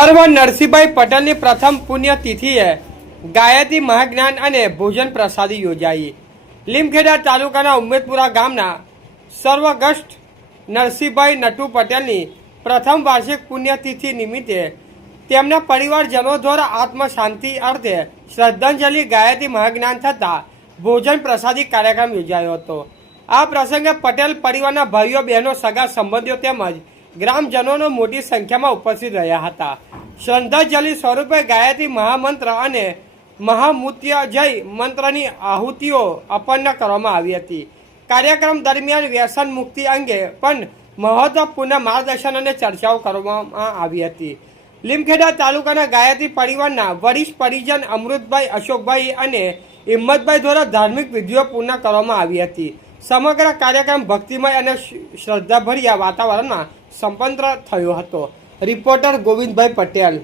સર્વ નરસિંહભાઈ પટેલની પ્રથમ પુણ્યતિથિએ ગાયત્રી મહાજ્ઞાન અને ભોજન પ્રસાદી યોજાઈ। લીમખેડા તાલુકાના ઉમેદપુરા ગામના સર્વગસ્ટ નરસિંહભાઈ નટુ પટેલની પ્રથમ વાર્ષિક પુણ્યતિથિ નિમિત્તે તેમના પરિવારજનો દ્વારા આત્મ શાંતિ અર્થે શ્રદ્ધાંજલિ ગાયત્રી મહાજ્ઞાન થતાં ભોજન પ્રસાદી કાર્યક્રમ યોજાયો હતો। આ પ્રસંગે પટેલ પરિવારના ભાઈઓ બહેનો સગા સંબંધીઓ તેમજ ગ્રામજનોનો મોટી સંખ્યામાં ઉપસ્થિત રહ્યા હતા। શ્રદ્ધાંજલિ સ્વરૂપે ગાયત્રી મહામંત્ર અને મહામૃત્યુંજય મંત્રની આહુતિઓ અર્પણ કરવામાં આવી હતી। કાર્યક્રમ દરમિયાન વ્યસન મુક્તિ અંગે પણ મહત્વપૂર્ણ માર્ગદર્શન અને ચર્ચાઓ કરવામાં આવી હતી। લીમખેડા તાલુકાના ગાયત્રી પરિવારના વરિષ્ઠ પરિજન અમૃતભાઈ, અશોકભાઈ અને હિંમતભાઈ દ્વારા ધાર્મિક વિધિઓ પૂર્ણ કરવામાં આવી હતી। સમગ્ર કાર્યક્રમ ભક્તિમય અને શ્રદ્ધાભર્યા વાતાવરણમાં સંપન્ન થયો હતો। રિપોર્ટર ગોવિંદભાઈ પટેલ।